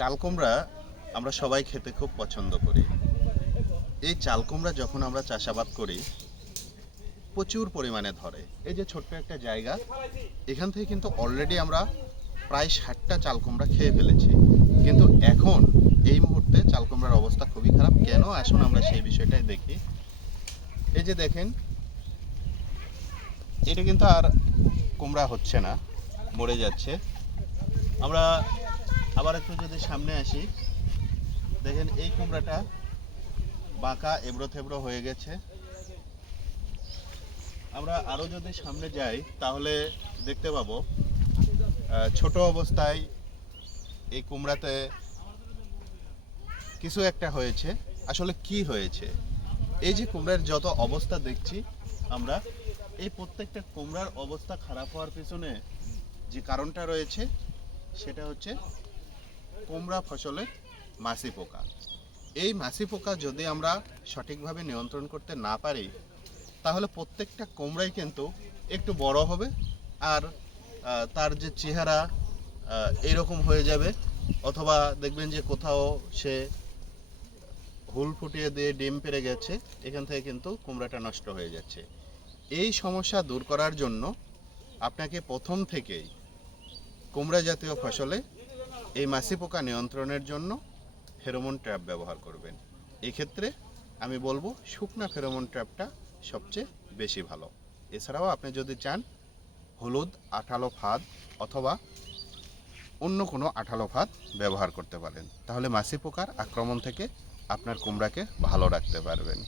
চাল কুমড়া আমরা সবাই খেতে খুব পছন্দ করি। এই চাল কুমড়া যখন আমরা চাষাবাদ করি, প্রচুর পরিমাণে ধরে। এই যে ছোট্ট একটা জায়গা, এখান থেকে কিন্তু অলরেডি আমরা প্রায় ষাটটা চাল কুমড়া খেয়ে ফেলেছি। কিন্তু এখন এই মুহূর্তে চাল কুমড়ার অবস্থা খুবই খারাপ। কেন? আসুন আমরা সেই বিষয়টাই দেখি। এই যে দেখেন, এটা কিন্তু আর কুমড়া হচ্ছে না, মরে যাচ্ছে। আমরা আবার একটু যদি সামনে আসি, দেখেন এই কুমড়াটা বাঁকা এবড়ো থেবড়ো হয়ে গেছে। আমরা আরও যদি সামনে যাই, তাহলে দেখতে পাবো ছোট অবস্থায় এই কুমড়াতে কিছু একটা হয়েছে। আসলে কি হয়েছে? এই যে কুমড়ার যত অবস্থা দেখছি আমরা, এই প্রত্যেকটা কুমড়ার অবস্থা খারাপ হওয়ার পিছনে যে কারণটা রয়েছে, সেটা হচ্ছে কুমড়া ফসলে মাছি পোকা। এই মাছি পোকা যদি আমরা সঠিকভাবে নিয়ন্ত্রণ করতে না পারি, তাহলে প্রত্যেকটা কুমড়াই কিন্তু একটু বড় হবে আর তার যে চেহারা এরকম হয়ে যাবে। অথবা দেখবেন যে কোথাও সে হুল ফুটিয়ে দিয়ে ডিম পেরে গেছে, এখান থেকে কিন্তু কুমড়াটা নষ্ট হয়ে যাচ্ছে। এই সমস্যা দূর করার জন্য আপনাকে প্রথম থেকেই কুমড়া জাতীয় ফসলে এই মাছি পোকা নিয়ন্ত্রণের জন্য ফেরোমন ট্র্যাপ ব্যবহার করবেন। এক্ষেত্রে আমি বলব, শুকনা ফেরোমন ট্র্যাপটা সবচেয়ে বেশি ভালো। এছাড়াও আপনি যদি চান হলুদ আঠালো ফাঁদ অথবা অন্য কোনো আঠালো ফাঁদ ব্যবহার করতে পারেন, তাহলে মাছি পোকার আক্রমণ থেকে আপনার কুমড়াকে ভালো রাখতে পারবেন।